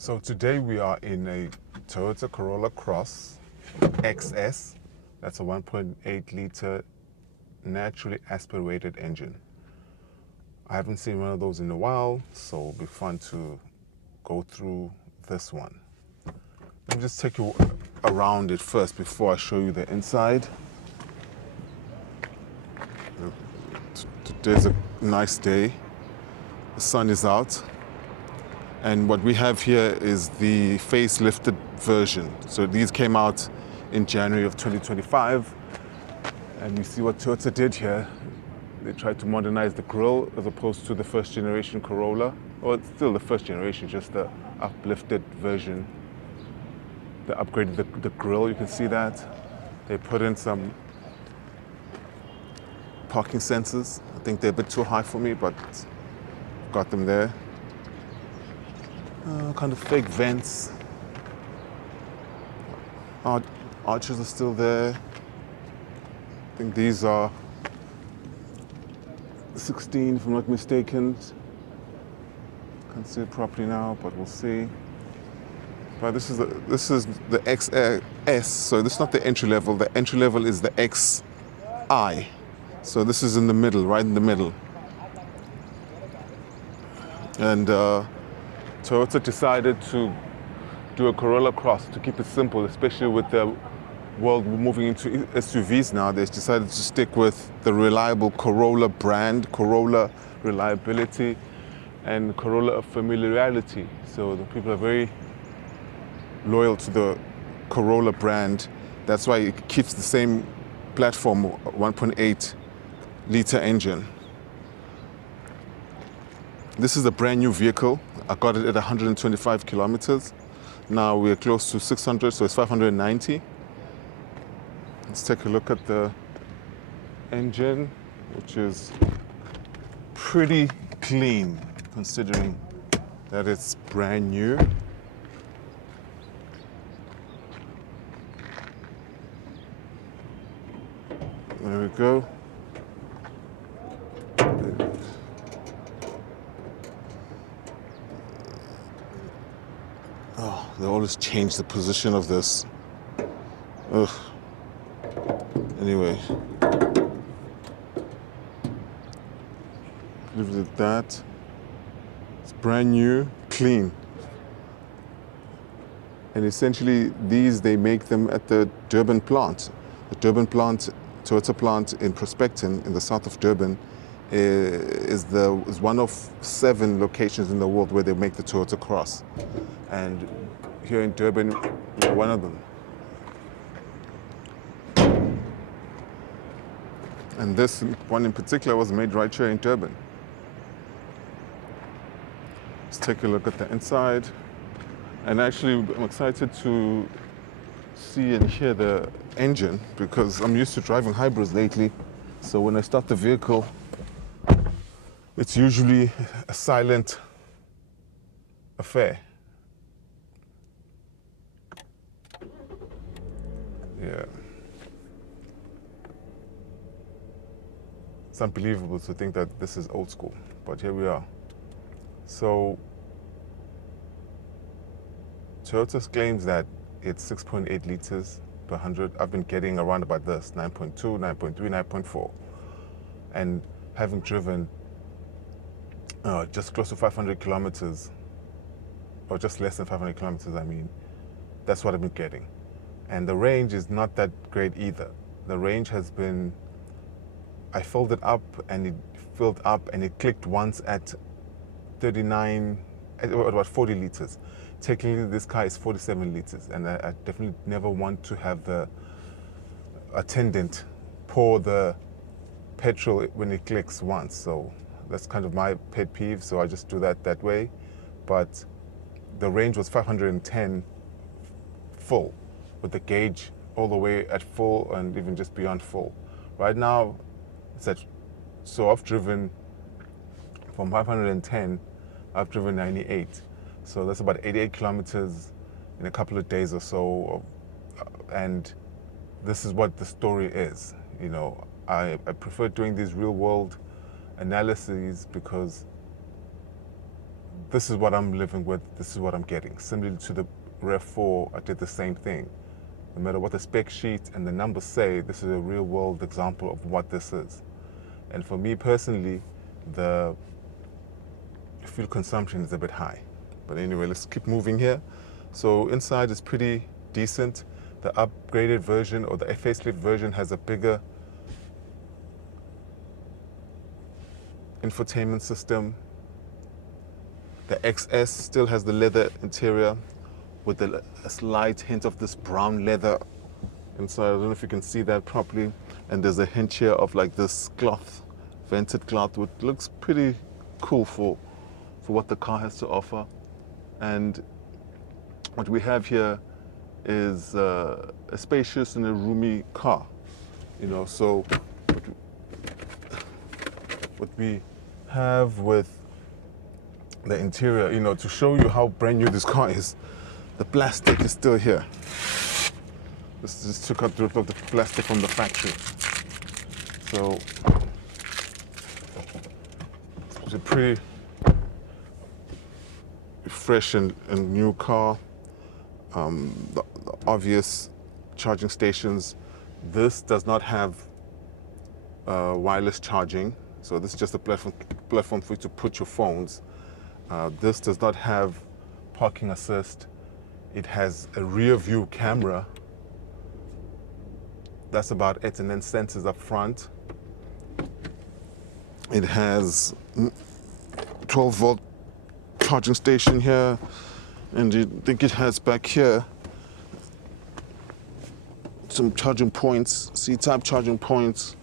So today we are in a Toyota Corolla Cross XS. That's a 1.8 liter naturally aspirated engine. I haven't seen one of those in a while, so it'll be fun to go through this one. Let me just take you around it first before I show you the inside. Today's a nice day. The sun is out. And what we have here is the facelifted version. So these came out in January of 2025. And you see what Toyota did here. They tried to modernize the grille as opposed to the first generation Corolla. Well, it's still the first generation, just the uplifted version. They upgraded the grille, you can see that. They put in some parking sensors. I think they're a bit too high for me, but got them there. Kind of fake vents. Arches are still there. I think these are 16, if I'm not mistaken. Can't see it properly now, but we'll see. But this is the XS, so this is not the entry level. The entry level is the XI. So this is in the middle, right in the middle. And Toyota decided to do a Corolla Cross to keep it simple, especially with the world moving into SUVs now. They decided to stick with the reliable Corolla brand, Corolla reliability, and Corolla familiarity. So the people are very loyal to the Corolla brand. That's why it keeps the same platform, 1.8 liter engine. This is a brand new vehicle. I got it at 125 kilometers. Now we're close to 600, so it's 590. Let's take a look at the engine, which is pretty clean considering that it's brand new. There we go. Oh, they always change the position of this. Ugh. Anyway. Leave it at that. It's brand new, clean. And essentially, these, they make them at the Durban plant. The Durban plant, Toyota plant in Prospecton, in the south of Durban, is one of 7 locations in the world where they make the Toyota Cross. And here in Durban, we're one of them. And this one in particular was made right here in Durban. Let's take a look at the inside. And actually, I'm excited to see and hear the engine because I'm used to driving hybrids lately. So when I start the vehicle, it's usually a silent affair. Yeah. It's unbelievable to think that this is old school, but here we are. So Toyota claims that it's 6.8 liters per 100. I've been getting around about this, 9.2, 9.3, 9.4. And having driven just close to 500 kilometers, or just less than 500 kilometers, I mean, that's what I've been getting. And the range is not that great either. The range has been, I filled it up and it clicked once at 39, about 40 liters. Technically, this car is 47 liters, and I definitely never want to have the attendant pour the petrol when it clicks once. So that's kind of my pet peeve, so I just do that way. But the range was 510 full, with the gauge all the way at full and even just beyond full. Right now, so I've driven from 510, I've driven 98. So that's about 88 kilometers in a couple of days or so. And this is what the story is. You know, I prefer doing these real world analyses because this is what I'm living with, this is what I'm getting. Similarly to the RAV4, I did the same thing. No matter what the spec sheet and the numbers say, this is a real world example of what this is. And for me personally, the fuel consumption is a bit high. But anyway, let's keep moving here. So inside is pretty decent. The upgraded version or the facelift version has a bigger infotainment system. The XS still has the leather interior with a slight hint of this brown leather inside. I don't know if you can see that properly. And there's a hint here of like this cloth, vented cloth, which looks pretty cool for what the car has to offer. And what we have here is a spacious and a roomy car. You know, so what we have with the interior, you know, to show you how brand new this car is, the plastic is still here. This just took out the plastic from the factory. So it's a pretty fresh and new car. The obvious charging stations. This does not have wireless charging, so this is just a platform for you to put your phones. This does not have parking assist. It has a rear view camera. That's about it, and then sensors up front. It has 12-volt charging station here, and I think it has back here some charging points, C-type charging points.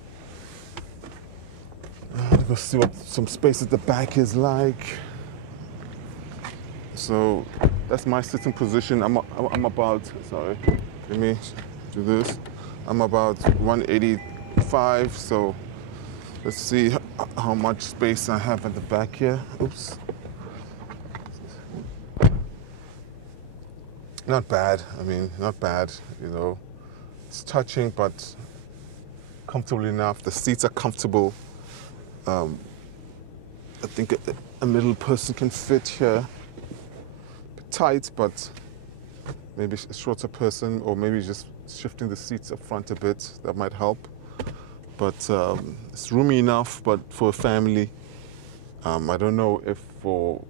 Let's see what some space at the back is like. So that's my sitting position. I'm about, sorry, let me do this. I'm about 185, so let's see how much space I have at the back here. Oops. Not bad, I mean, not bad, you know. It's touching, but comfortable enough. The seats are comfortable. I think a middle person can fit here. Tight, but maybe a shorter person, or maybe just shifting the seats up front a bit, that might help. But it's roomy enough, but for a family. I don't know if for,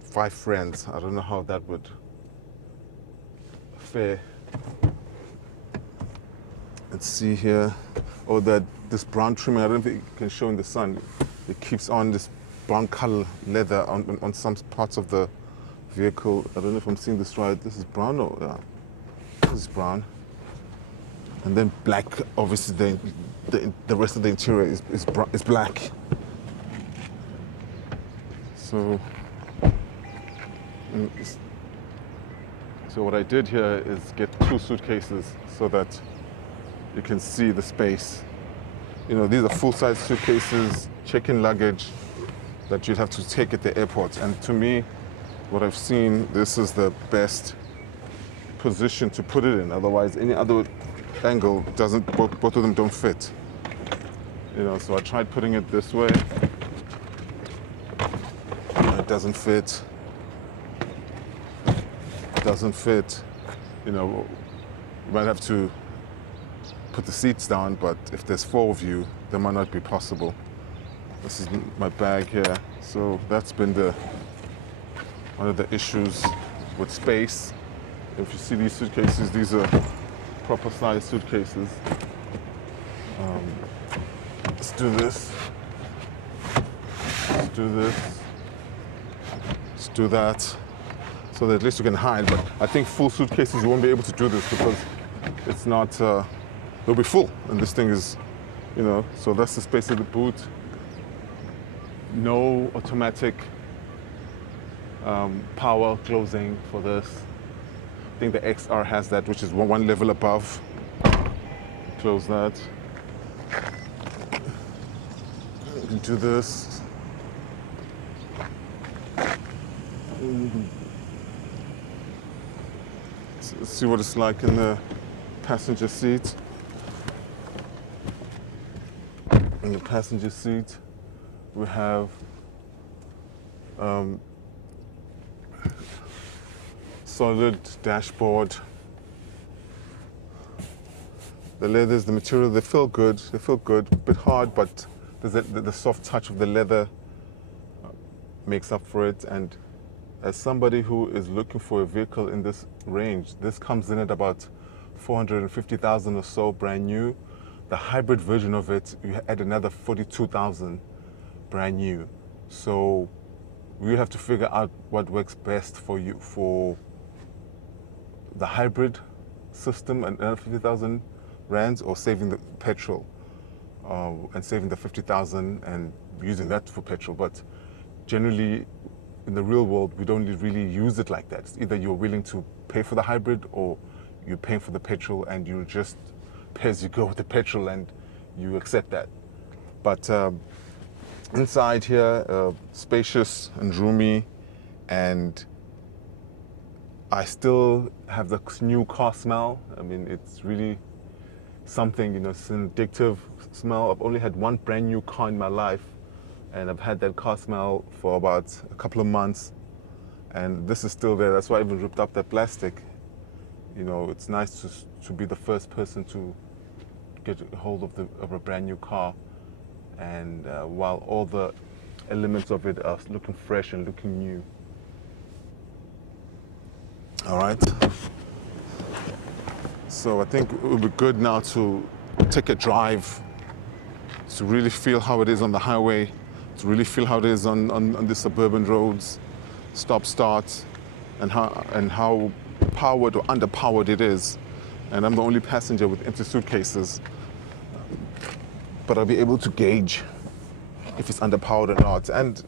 5 friends, I don't know how that would fare. Let's see here. Oh, this brown trimming, I don't think you can show in the sun. It keeps on this brown color leather on some parts of the vehicle. I don't know if I'm seeing this right. This is brown, or yeah, this is brown. And then black, obviously the rest of the interior is black. So what I did here is get 2 suitcases so that you can see the space. You know, these are full-size suitcases, check-in luggage that you'd have to take at the airport. And to me, what I've seen, this is the best position to put it in. Otherwise, any other angle doesn't, both of them don't fit. You know, so I tried putting it this way. It doesn't fit. It doesn't fit. You know, you might have to put the seats down, but if there's 4 of you, that might not be possible. This is my bag here. So that's been one of the issues with space. If you see these suitcases, these are proper size suitcases. Let's do this. Let's do this. Let's do that. So that at least you can hide. But I think full suitcases, you won't be able to do this because it's not, they'll be full. And this thing is, you know, so that's the space of the boot. No automatic power closing for this. I think the XR has that, which is one level above. Close that. You can do this. Let's see what it's like in the passenger seat. In the passenger seat, we have solid dashboard. The leathers, the material, they feel good. They feel good, a bit hard, but there's the soft touch of the leather makes up for it. And as somebody who is looking for a vehicle in this range, this comes in at about 450,000 or so, brand new. The hybrid version of it, you add another 42,000, brand new. So we have to figure out what works best for you for the hybrid system and another 50,000 rands, or saving the petrol and saving the 50,000 and using that for petrol. But generally, in the real world, we don't really use it like that. It's either you're willing to pay for the hybrid or you're paying for the petrol and you just pay as you go with the petrol and you accept that. But inside here, spacious and roomy, and I still have the new car smell. I mean, it's really something, you know, it's an addictive smell. I've only had one brand new car in my life, and I've had that car smell for about a couple of months, and this is still there. That's why I even ripped up that plastic. You know, it's nice to be the first person to get a hold of a brand new car, and while all the elements of it are looking fresh and looking new. All right. So I think it would be good now to take a drive, to really feel how it is on the highway, to really feel how it is on the suburban roads, stop start, and how powered or underpowered it is. And I'm the only passenger with empty suitcases, but I'll be able to gauge if it's underpowered or not. And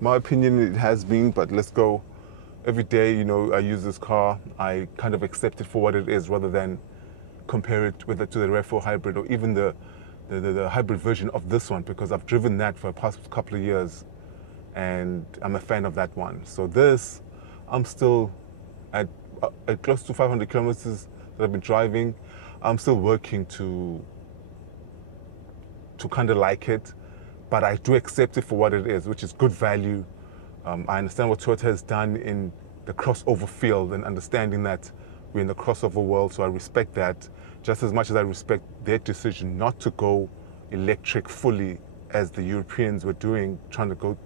my opinion, it has been, but let's go. Every day, you know, I use this car, I kind of accept it for what it is rather than compare it to the RAV4 hybrid or even the hybrid version of this one, because I've driven that for the past couple of years and I'm a fan of that one. So this, I'm still at close to 500 kilometers that I've been driving. I'm still working to kind of like it, but I do accept it for what it is, which is good value. I understand what Toyota has done in the crossover field and understanding that we're in the crossover world, so I respect that just as much as I respect their decision not to go electric fully as the Europeans were doing, trying to go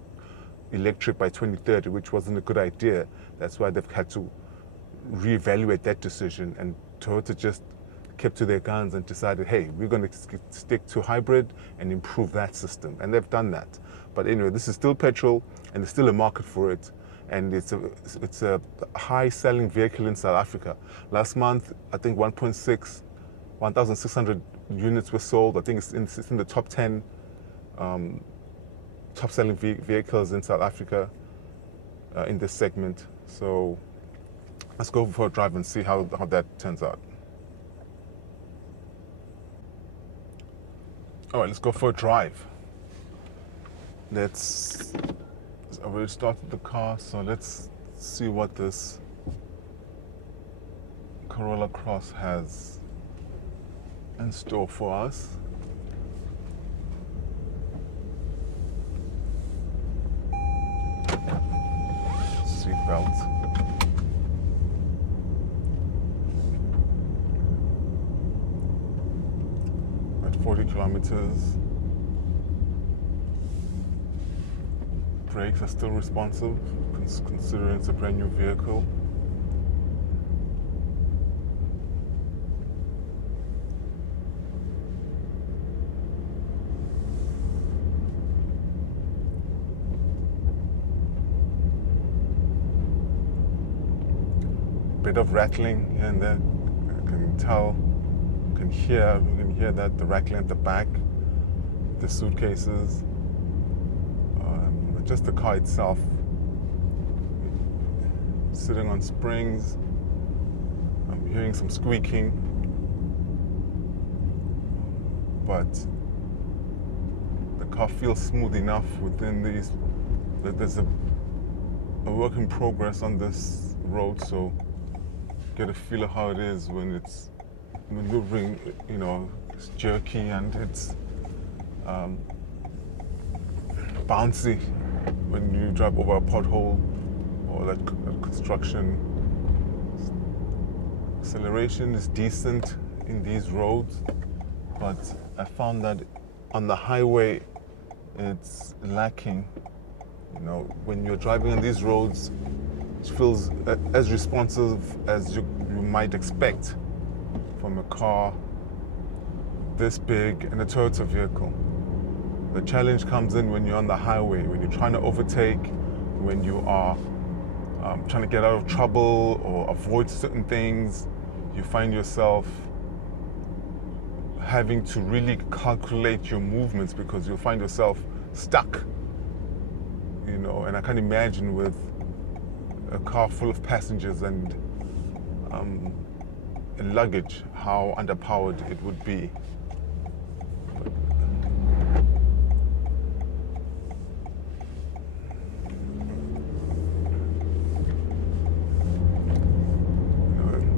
electric by 2030, which wasn't a good idea. That's why they've had to reevaluate that decision, and Toyota just kept to their guns and decided, hey, we're going to stick to hybrid and improve that system, and they've done that. But anyway, this is still petrol, and there's still a market for it, and it's a high-selling vehicle in South Africa. Last month, I think 1,600 units were sold. I think it's in the top 10 top-selling vehicles in South Africa in this segment. So let's go for a drive and see how that turns out. All right, let's go for a drive. I already started the car, so let's see what this Corolla Cross has in store for us. Seatbelt. At 40 kilometers. Brakes are still responsive, considering it's a brand new vehicle. Bit of rattling here and there. I can tell, you can hear that, the rattling at the back, the suitcases. Just the car itself, sitting on springs. I'm hearing some squeaking, but the car feels smooth enough within these. There's a work in progress on this road, so get a feel of how it is when it's maneuvering. You know, it's jerky and it's bouncy when you drive over a pothole or all that construction. Acceleration is decent in these roads, but I found that on the highway it's lacking. You know, when you're driving on these roads, it feels as responsive as you might expect from a car this big and a Toyota vehicle. The challenge comes in when you're on the highway, when you're trying to overtake, when you are trying to get out of trouble or avoid certain things. You find yourself having to really calculate your movements because you'll find yourself stuck. You know, and I can't imagine with a car full of passengers and luggage how underpowered it would be.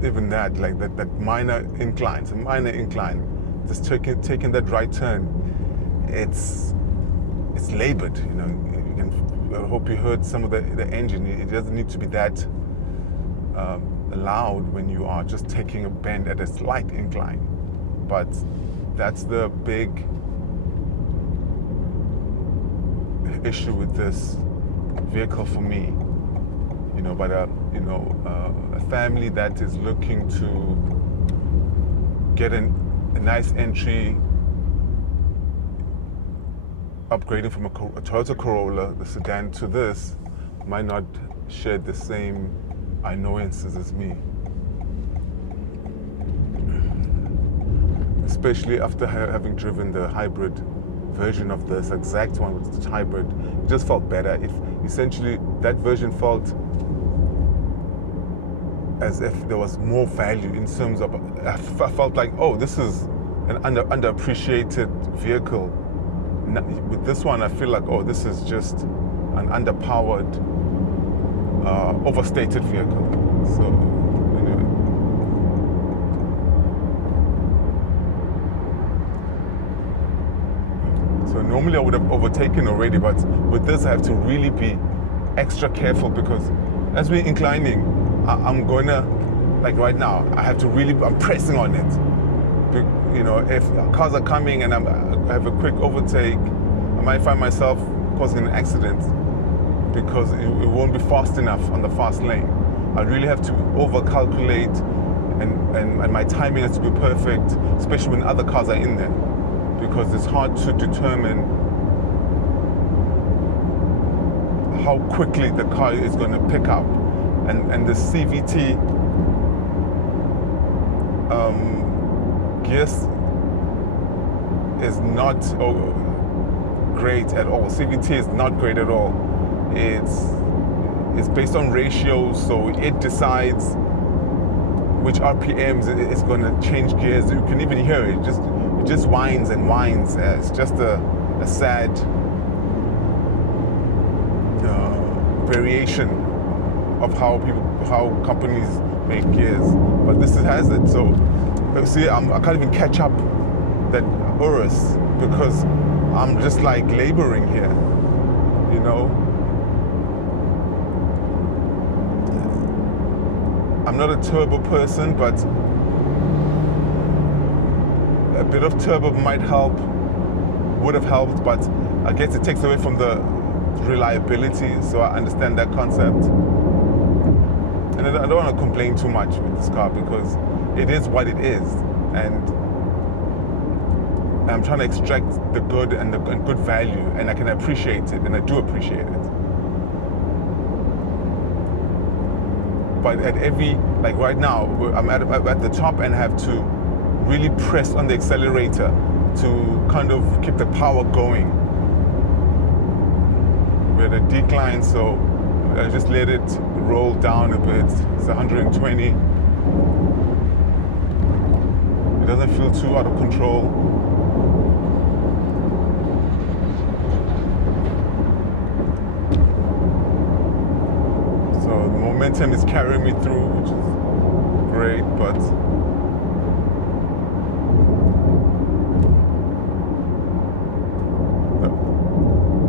Even that, like that minor incline, it's a minor incline. Just taking that right turn, it's labored. You know, I hope you heard some of the engine. It doesn't need to be that loud when you are just taking a bend at a slight incline. But that's the big issue with this vehicle for me. You know, but a family that is looking to get a nice entry, upgrading from a Toyota Corolla, the sedan, to this, might not share the same annoyances as me. Especially after having driven the hybrid version of this exact one, with the hybrid, it just felt better. Essentially, that version felt as if there was more value in terms of, I felt like, oh, this is an underappreciated vehicle. With this one, I feel like, oh, this is just an underpowered, overstated vehicle. So, anyway. So normally I would have overtaken already, but with this I have to really be extra careful because as we're inclining, I'm gonna, like right now, I have to really, I'm pressing on it. You know, if cars are coming and I have a quick overtake, I might find myself causing an accident because it won't be fast enough on the fast lane. I really have to over-calculate and my timing has to be perfect, especially when other cars are in there, because it's hard to determine how quickly the car is going to pick up. And the CVT gears is not great at all. CVT is not great at all. It's based on ratios, so it decides which RPMs it's going to change gears. You can even hear it. It just whines and whines. It's just a sad variation of how companies make gears, but this has it. So see, I can't even catch up that Urus because I'm just like laboring here, you know. I'm not a turbo person, but a bit of turbo might help, would have helped, but I guess it takes away from the reliability, so I understand that concept. And I don't want to complain too much with this car because it is what it is, and I'm trying to extract the good and good value, and I can appreciate it, and I do appreciate it. But at every, like right now, I'm at the top and have to really press on the accelerator to kind of keep the power going. We're at a decline, so I just let it roll down a bit. It's 120. It doesn't feel too out of control. So the momentum is carrying me through, which is great, but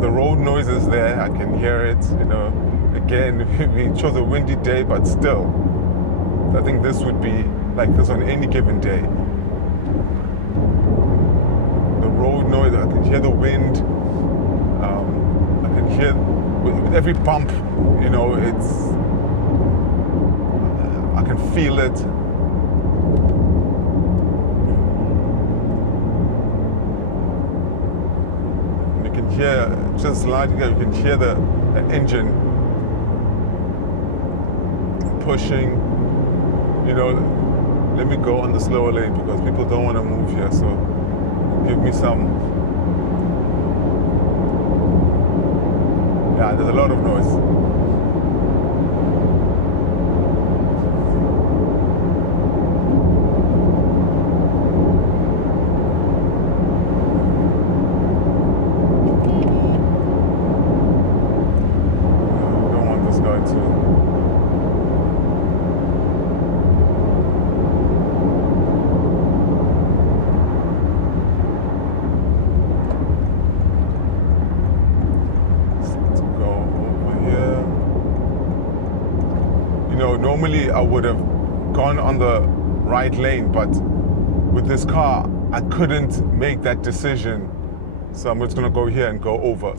the road noise is there. I can hear it, you know. Again, we chose a windy day, but still, I think this would be like this on any given day. The road noise, I can hear the wind. I can hear with every bump, you know, I can feel it. And you can hear, just sliding there, you can hear the engine pushing. You know, let me go on the slower lane because people don't want to move here, so give me some. Yeah, there's a lot of noise. Normally I would have gone on the right lane, but with this car I couldn't make that decision, so I'm just going to go here and go over.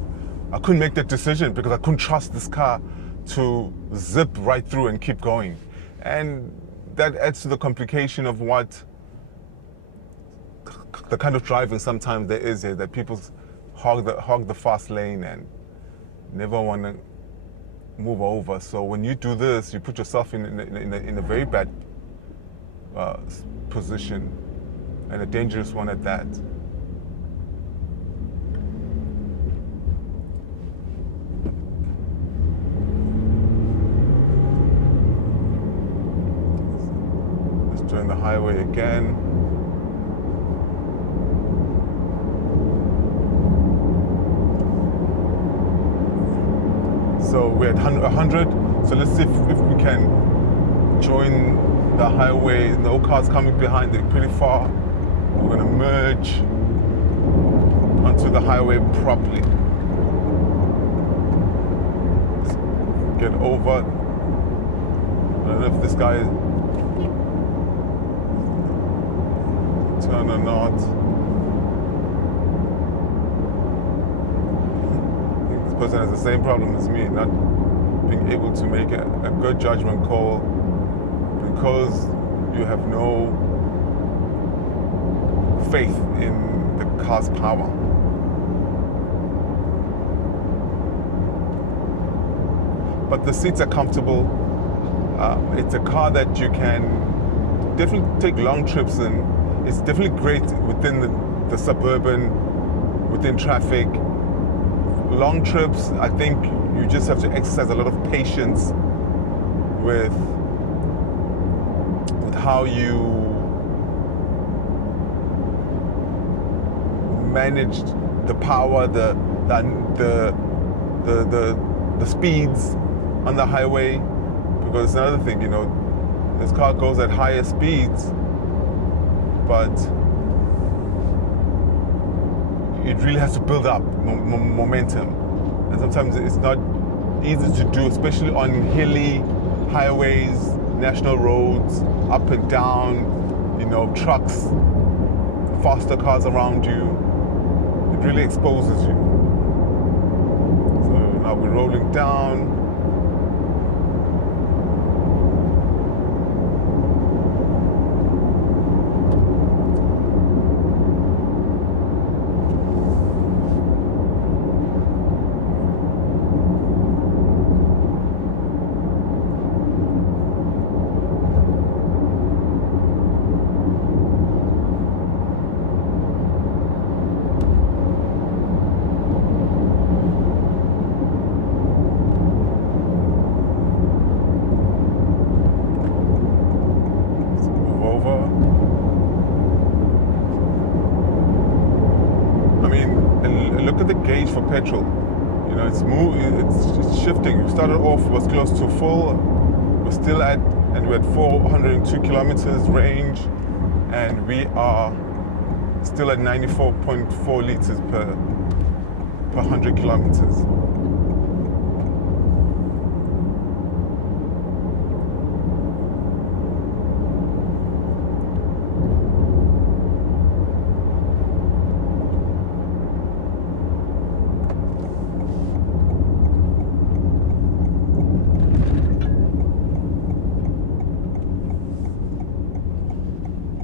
I couldn't make that decision because I couldn't trust this car to zip right through and keep going, and that adds to the complication of what the kind of driving sometimes there is here, that people hog the fast lane and never want to move over. So when you do this, you put yourself in a very bad position, and a dangerous one at that. Let's join the highway again. So we're at 100, so let's see if we can join the highway. No cars coming behind, they're pretty far. We're gonna merge onto the highway properly. Let's get over. I don't know if this guy turn or not. Person has the same problem as me, not being able to make a good judgment call because you have no faith in the car's power. But the seats are comfortable. It's a car that you can definitely take long trips in. It's definitely great within the suburban, within traffic. Long trips, I think you just have to exercise a lot of patience with how you manage the power, the speeds on the highway. Because it's another thing, you know, this car goes at higher speeds, but it really has to build up momentum, and sometimes it's not easy to do, especially on hilly highways, national roads, up and down, you know, trucks, faster cars around you. It really exposes you. So now we're rolling down. For petrol, you know, it's shifting. We started off, was close to full. We're still at, and we're at 402 kilometers range, and we are still at 94.4 liters per 100 kilometers.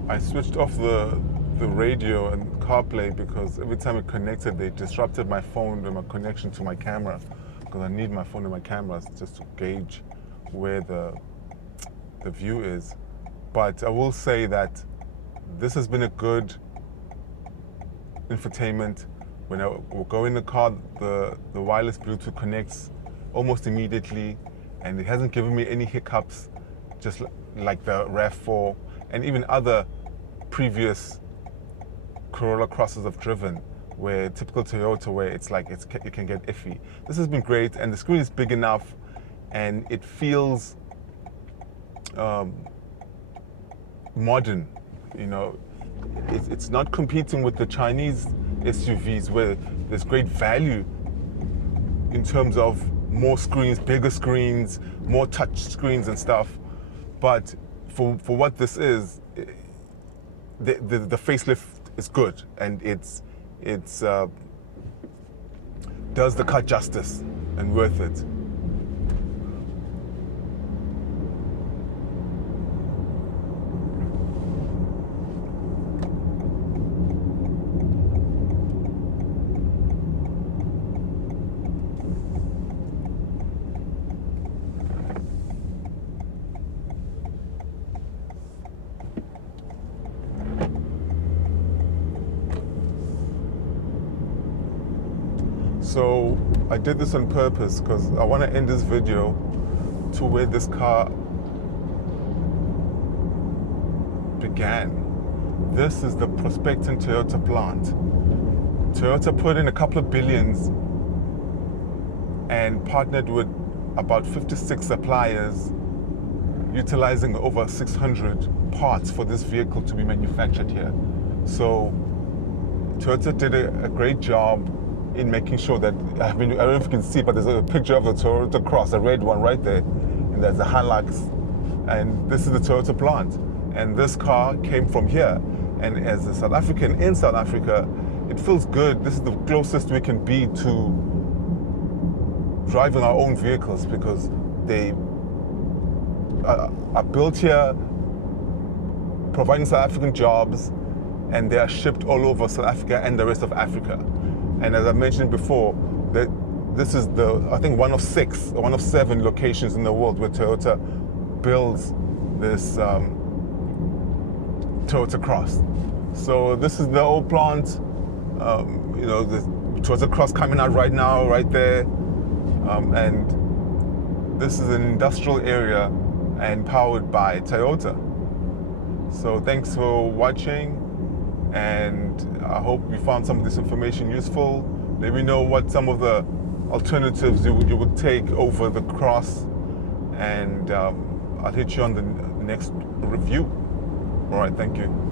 I switched off the radio and CarPlay because every time it connected, they disrupted my phone and my connection to my camera, because I need my phone and my cameras just to gauge where the view is. But I will say that this has been a good infotainment. When I will go in the car, the wireless Bluetooth connects almost immediately, and it hasn't given me any hiccups, just like the RAV4 and even other previous Corolla Crosses I've driven, where typical Toyota, where it's like it can get iffy. This has been great, and the screen is big enough, and it feels modern. You know, it's not competing with the Chinese SUVs where there's great value in terms of more screens, bigger screens, more touch screens and stuff. But for what this is, the facelift is good, and it's does the car justice and worth it. So I did this on purpose because I want to end this video to where this car began. This is the Prospecton Toyota plant. Toyota put in a couple of billions and partnered with about 56 suppliers, utilizing over 600 parts for this vehicle to be manufactured here. So Toyota did a great job in making sure that, I mean, I don't know if you can see, but there's a picture of the Toyota Cross, a red one right there, and there's the Hilux, and this is the Toyota plant. And this car came from here, and as a South African in South Africa, it feels good. This is the closest we can be to driving our own vehicles, because they are built here, providing South African jobs, and they are shipped all over South Africa and the rest of Africa. And as I mentioned before, this is I think one of 6 or one of 7 locations in the world where Toyota builds this Toyota Cross. So this is the old plant. You know, the Toyota Cross coming out right now, right there. And this is an industrial area and powered by Toyota. So thanks for watching, and I hope you found some of this information useful. Let me know what some of the alternatives you would take over the Cross, and I'll hit you on the next review. All right, thank you.